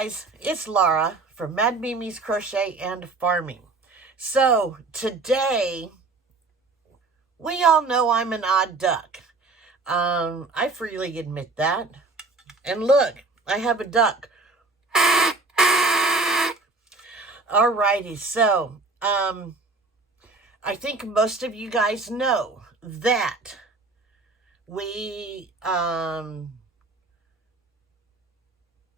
guys, it's Laura from Mad Mimi's Crochet and Farming. So today, we all know I'm an odd duck. I freely admit that. And look, I have a duck. Alrighty, so I think most of you guys know that we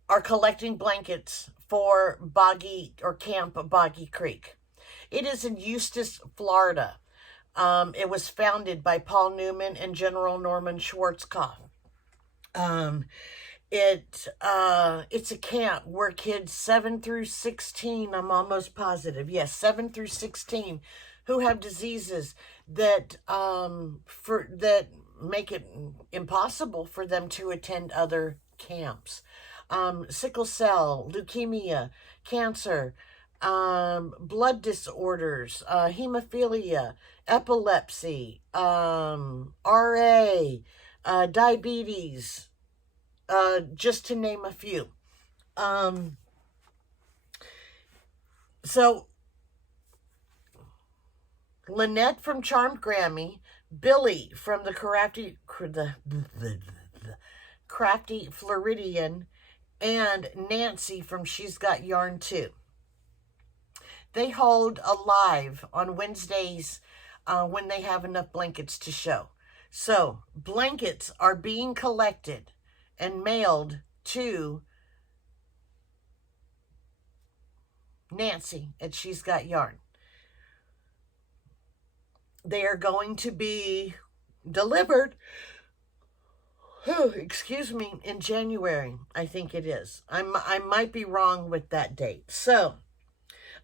are collecting blankets for Boggy or Camp Boggy Creek. It is in Eustis, Florida. It was founded by Paul Newman and General Norman Schwarzkopf. It's a camp where kids 7 through 16, I'm almost positive, yes, 7 through 16, who have diseases that that make it impossible for them to attend other camps. Sickle cell, leukemia, cancer, blood disorders, hemophilia, epilepsy, RA, diabetes, just to name a few. So Lynnette from Charmed Grammy, Billie from the Crafty Floridian, and Nancy from She's Got Yarn Too. They hold a live on Wednesdays when they have enough blankets to show. So blankets are being collected and mailed to Nancy at She's Got Yarn. They are going to be delivered, excuse me, in January, I think it is. I might be wrong with that date. So,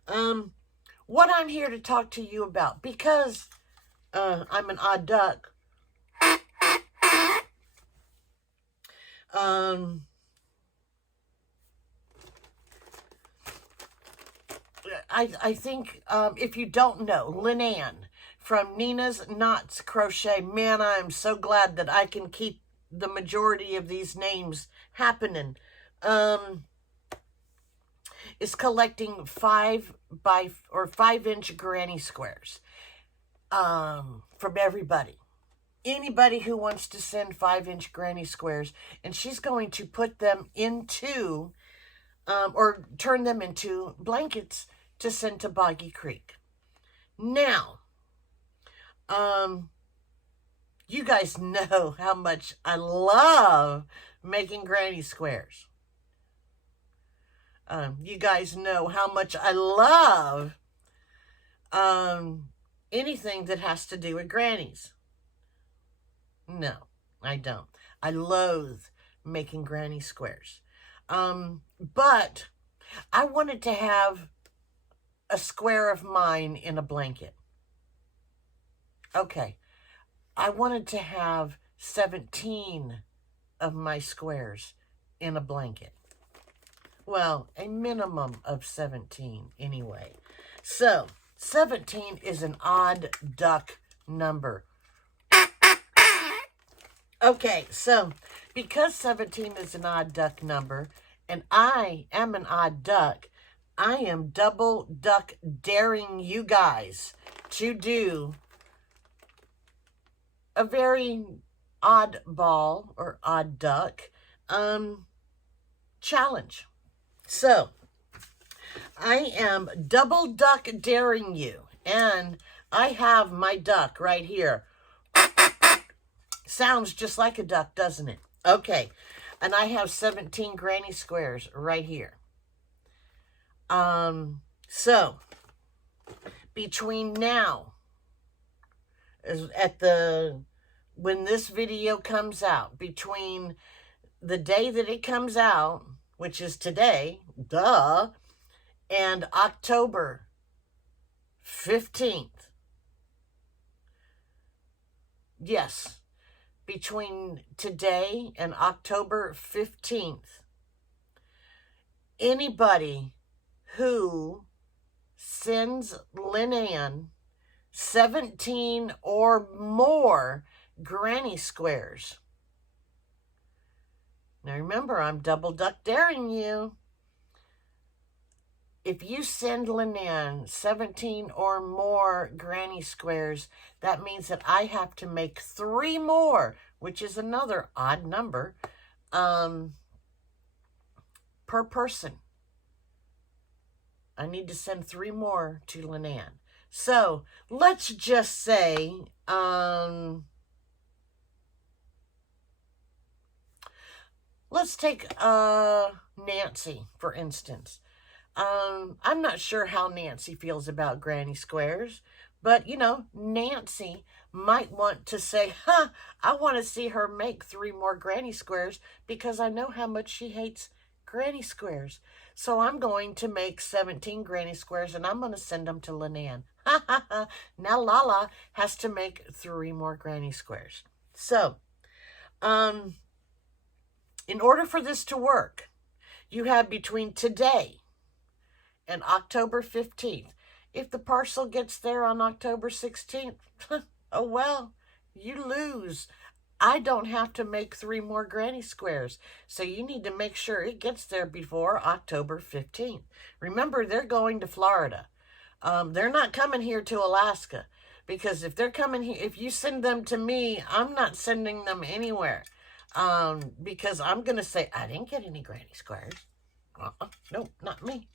what I'm here to talk to you about, because I'm an odd duck, I think if you don't know, Lynanne from Nina's Knots Crochet, man, I'm so glad that I can keep the majority of these names happening, is collecting 5-inch granny squares from everybody. Anybody who wants to send 5-inch granny squares, and she's going to put them into, or turn them into blankets to send to Boggy Creek. Now, you guys know how much I love making granny squares. You guys know how much I love anything that has to do with grannies. No, I don't. I loathe making granny squares. But I wanted to have a square of mine in a blanket. Okay. I wanted to have 17 of my squares in a blanket. Well, a minimum of 17 anyway. So, 17 is an odd duck number. Okay, so because 17 is an odd duck number, and I am an odd duck, I am double duck daring you guys to do a very odd ball or odd duck challenge. So I am double duck daring you, and I have my duck right here. Sounds just like a duck, doesn't it? Okay, and I have 17 granny squares right here. So between now, when this video comes out, between the day that it comes out, which is today, duh, and October 15th, yes, between today and October 15th, anybody who sends Lynanne 17 or more granny squares. Now remember, I'm double duck daring you. if you send Lynanne 17 or more granny squares, that means that I have to make 3 more, which is another odd number, per person. I need to send 3 more to Lynanne. So let's just say, let's take Nancy, for instance. I'm not sure how Nancy feels about granny squares, but, you know, Nancy might want to say, I want to see her make 3 more granny squares because I know how much she hates granny squares. So I'm going to make 17 granny squares and I'm going to send them to Lynanne. Now Lala has to make 3 more granny squares. So, in order for this to work, you have between today and October 15th. If the parcel gets there on October 16th, oh well, you lose. I don't have to make 3 more granny squares. So you need to make sure it gets there before October 15th. Remember, they're going to Florida. They're not coming here to Alaska. Because if they're coming here, if you send them to me, I'm not sending them anywhere. Because I'm going to say, I didn't get any granny squares. No, not me.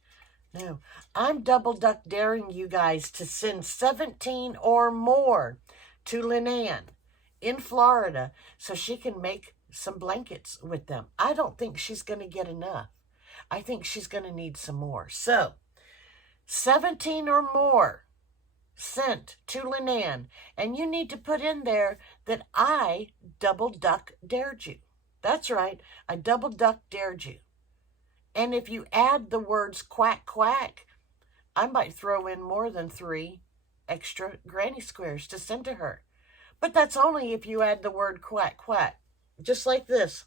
No, I'm double duck daring you guys to send 17 or more to Lynanne in Florida so she can make some blankets with them. I don't think she's going to get enough. I think she's going to need some more. So, 17 or more sent to Lynanne, and you need to put in there that I double duck dared you. That's right, I double duck dared you. And if you add the words quack, quack, I might throw in more than 3 extra granny squares to send to her. But that's only if you add the word quack, quack. Just like this.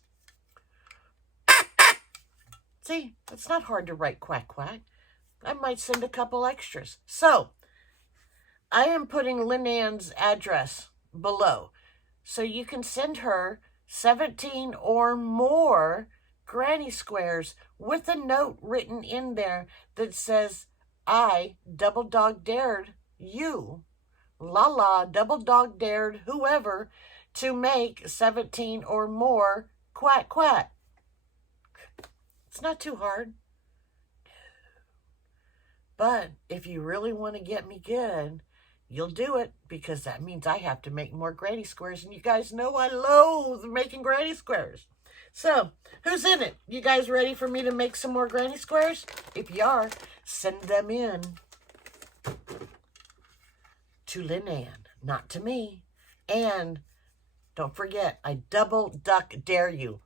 See, it's not hard to write quack, quack. I might send a couple extras. So, I am putting Lynanne's address below. So you can send her 17 or more granny squares with a note written in there that says, I double dog dared you, Lala double dog dared whoever, to make 17 or more quack quack. It's not too hard. But if you really want to get me good, you'll do it, because that means I have to make more granny squares, and you guys know I loathe making granny squares. So, who's in it? You guys ready for me to make some more granny squares? If you are, send them in to Lynanne, not to me. And don't forget, I double duck dare you.